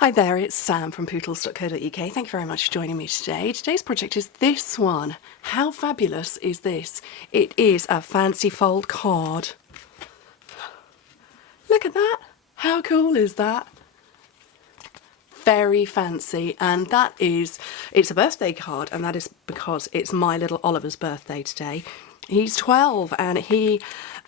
Hi there, it's Sam from pootles.co.uk. Thank you very much for joining me today. Today's project is this one. How fabulous is this? It is a fancy fold card. Look at that. How cool is that? Very fancy, and it's a birthday card, and that is because it's my little Oliver's birthday today. He's 12 and he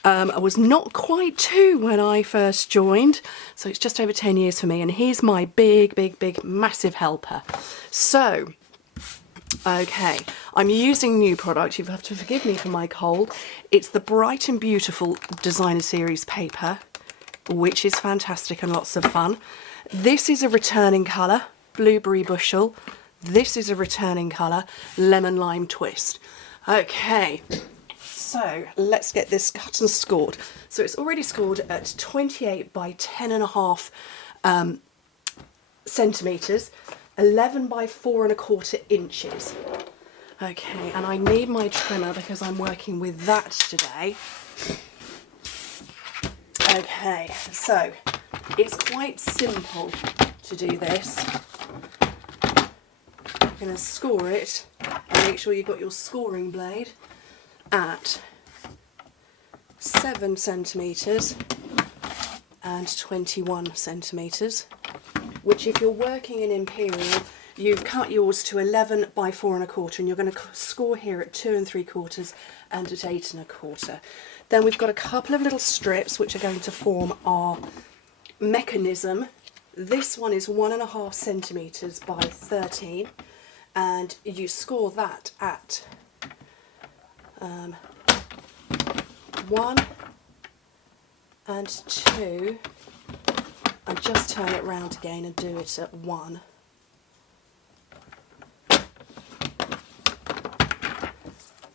was not quite 2 when I first joined, so it's just over 10 years for me, and he's my big massive helper. So okay, I'm using new product. You have to forgive me for my cold. It's the Bright and Beautiful Designer Series paper, which is fantastic and lots of fun. This is a returning colour, Blueberry Bushel. This is a returning colour, Lemon Lime Twist. Okay, so let's get this cut and scored. So it's already scored at 28 by 10.5 centimetres, 11 by 4.25 inches. Okay, and I need my trimmer because I'm working with that today. Okay, so it's quite simple to do this. You're going to score it and make sure you've got your scoring blade at 7 centimetres and 21 centimetres, which if you're working in Imperial, you've cut yours to 11 by 4.25, and you're going to score here at 2 3/4 and at 8 1/4. Then we've got a couple of little strips which are going to form our mechanism. This one is 1.5 centimetres by 13, and you score that at 1 and 2, and just turn it round again and do it at 1.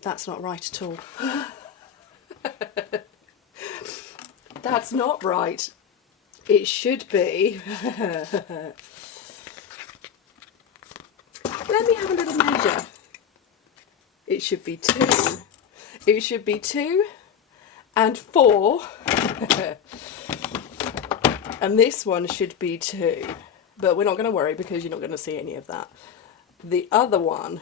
That's not right at all. That's not right. It should be. Let me have a little measure. It should be 2. It should be 2 and 4. And this one should be 2. But we're not going to worry because you're not going to see any of that. The other one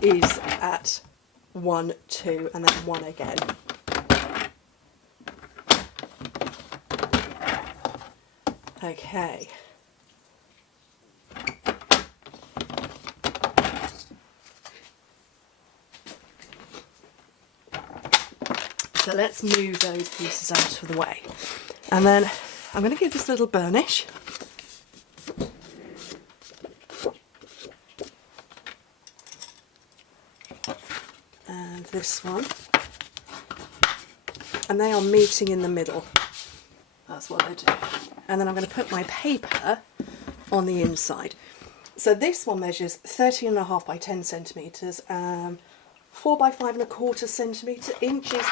is at 1, 2, and then 1 again. Okay. So let's move those pieces out of the way. And then I'm going to give this a little burnish. And this one. And they are meeting in the middle. That's what they do. And then I'm going to put my paper on the inside. So this one measures 13.5 by 10 centimetres, 4 by 5.25 centimetre inches.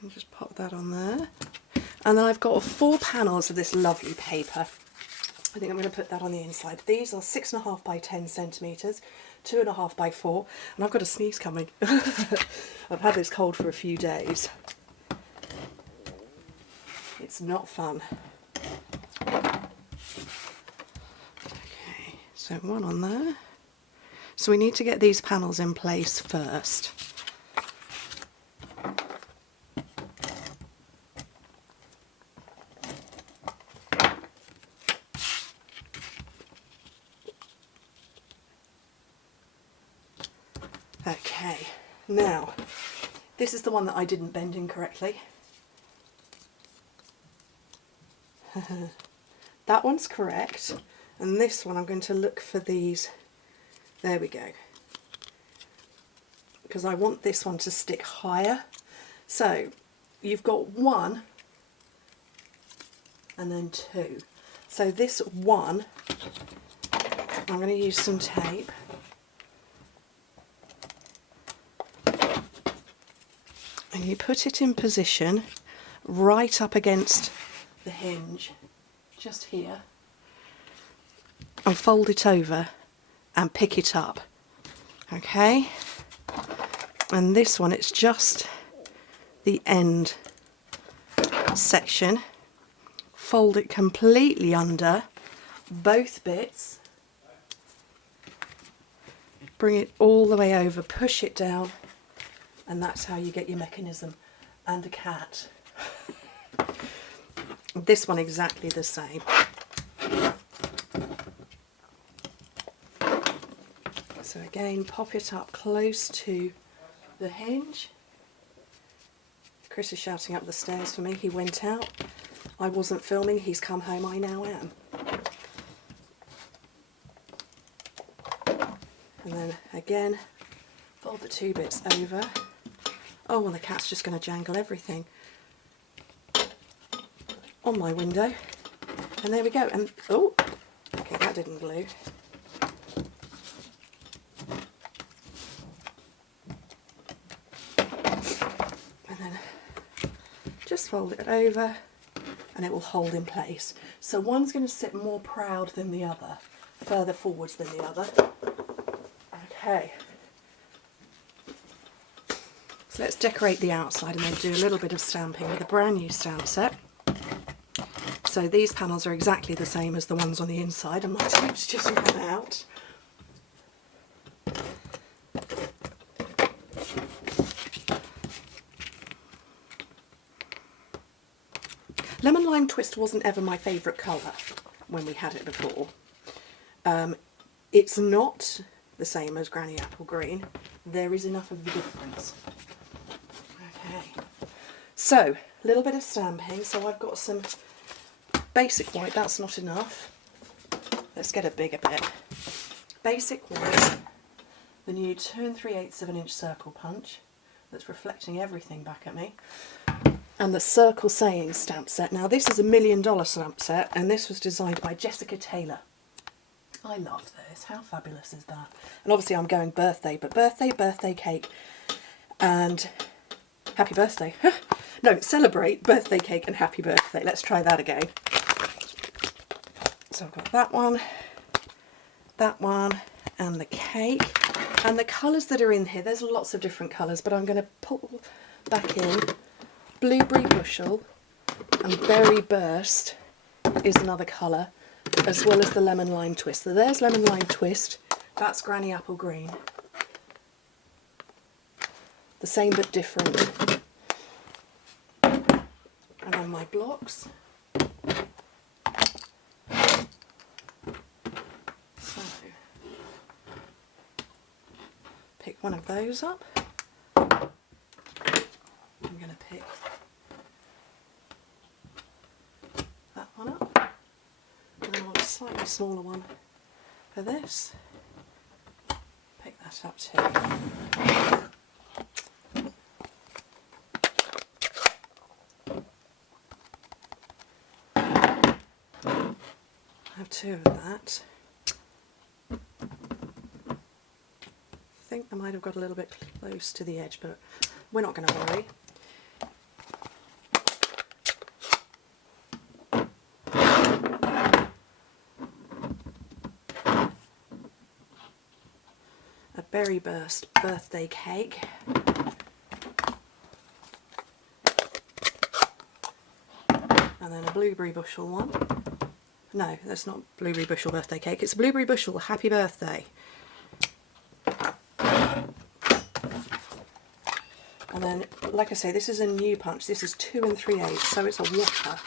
And just pop that on there. And then I've got 4 panels of this lovely paper. I think I'm going to put that on the inside. These are 6.5 by 10 centimetres, 2.5 by 4, and I've got a sneeze coming. I've had this cold for a few days. It's not fun. Okay, so 1 on there. So we need to get these panels in place first. Okay, now this is the one that I didn't bend in correctly. That one's correct, and this one I'm going to look for these. There we go, because I want this one to stick higher. So you've got 1 and then 2. So this 1, I'm going to use some tape. And you put it in position right up against the hinge, just here. and fold it over and pick it up. Okay, and this one, it's just the end section. Fold it completely under both bits, bring it all the way over, push it down, and that's how you get your mechanism and a cat. This one exactly the same. So again, pop it up close to the hinge. Chris is shouting up the stairs for me. He went out. I wasn't filming. He's come home. I now am. And then again, fold the two bits over. Oh, and the cat's just going to jangle everything on my window. And there we go. And oh, okay, that didn't glue. And then just fold it over and it will hold in place. So one's going to sit more proud than the other, further forwards than the other. Okay. So let's decorate the outside and then do a little bit of stamping with a brand new stamp set. So these panels are exactly the same as the ones on the inside, and my tape's just run out. Lemon Lime Twist wasn't ever my favourite colour when we had it before. It's not the same as Granny Apple Green. There is enough of a difference. Okay, so a little bit of stamping. So I've got some basic white, that's not enough. Let's get a bigger bit. Basic white, the new 2 3/8 of an inch circle punch that's reflecting everything back at me. And the Circle Saying stamp set. Now this is $1 million stamp set, and this was designed by Jessica Taylor. I love this. How fabulous is that? And obviously I'm going birthday, but birthday cake, and happy birthday. No, celebrate birthday cake and happy birthday. Let's try that again. So I've got that one, and the cake. And the colours that are in here, there's lots of different colours, but I'm going to pull back in. Blueberry Bushel and Berry Burst is another colour, as well as the Lemon Lime Twist. So there's Lemon Lime Twist, that's Granny Apple Green. The same but different. And on my blocks, so pick one of those up. I'm going to pick that one up, and then I want a slightly smaller one for this. Pick that up too. I have two of that. I think I might have got a little bit close to the edge, but we're not going to worry. A Berry Burst birthday cake. And then a Blueberry Bushel one. No, that's not Blueberry Bushel birthday cake, it's Blueberry Bushel happy birthday. And then, like I say, this is a new punch. This is 2 3/8, so it's a whopper.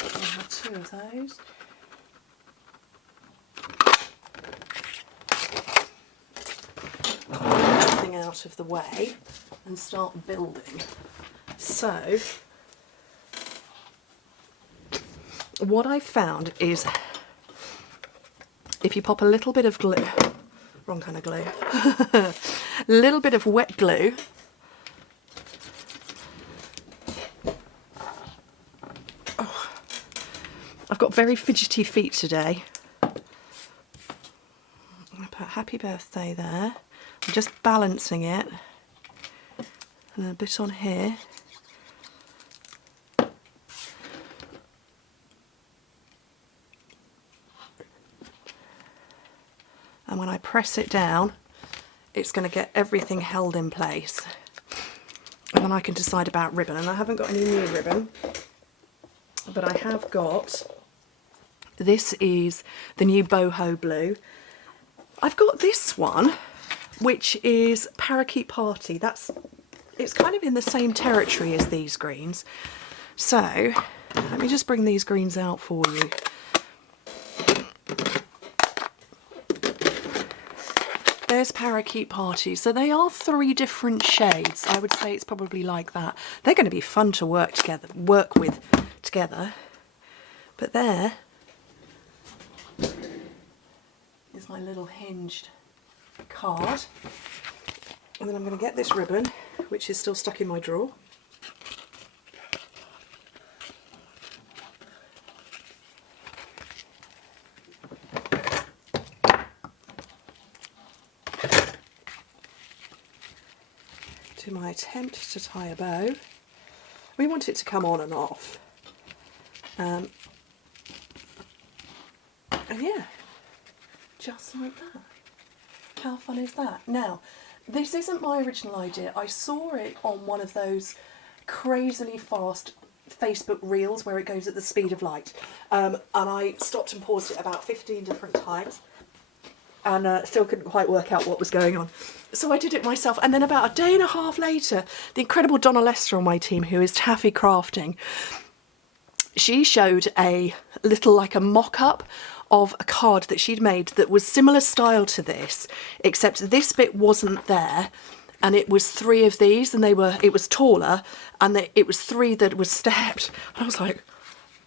I have two of those. Pull everything out of the way and start building. So, what I found is, if you pop a little bit of glue, wrong kind of glue, a little bit of wet glue, oh, I've got very fidgety feet today. I'm going to put happy birthday there, I'm just balancing it, and then a bit on here, and when I press it down, it's going to get everything held in place. And then I can decide about ribbon. And I haven't got any new ribbon, but I have got, this is the new boho blue. I've got this one, which is Parakeet Party. It's kind of in the same territory as these greens. So let me just bring these greens out for you. There's Parakeet Party. So they are 3 different shades. I would say it's probably like that. They're going to be fun to work with together. But there is my little hinged card. And then I'm going to get this ribbon, which is still stuck in my drawer. Do my attempt to tie a bow. We want it to come on and off. And yeah, just like that. How fun is that? Now, this isn't my original idea. I saw it on one of those crazily fast Facebook reels where it goes at the speed of light. And I stopped and paused it about 15 different times and still couldn't quite work out what was going on. So I did it myself, and then about a day and a half later, the incredible Donna Lester on my team, who is Taffy Crafting, she showed a little, like a mock-up of a card that she'd made that was similar style to this, except this bit wasn't there, and it was 3 of these, and it was taller, and it was 3 that was stepped. And I was like,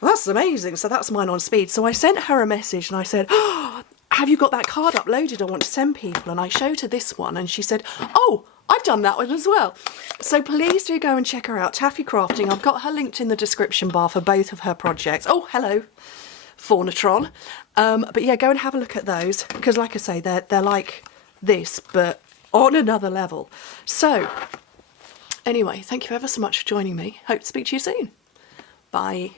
that's amazing. So that's mine on speed. So I sent her a message and I said, oh, have you got that card uploaded? I want to send people. And I showed her this one and she said, oh, I've done that one as well. So please do go and check her out, Taffy Crafting. I've got her linked in the description bar for both of her projects. Oh, hello, Faunatron. But yeah, go and have a look at those, because like I say, they're like this, but on another level. So anyway, thank you ever so much for joining me. Hope to speak to you soon. Bye.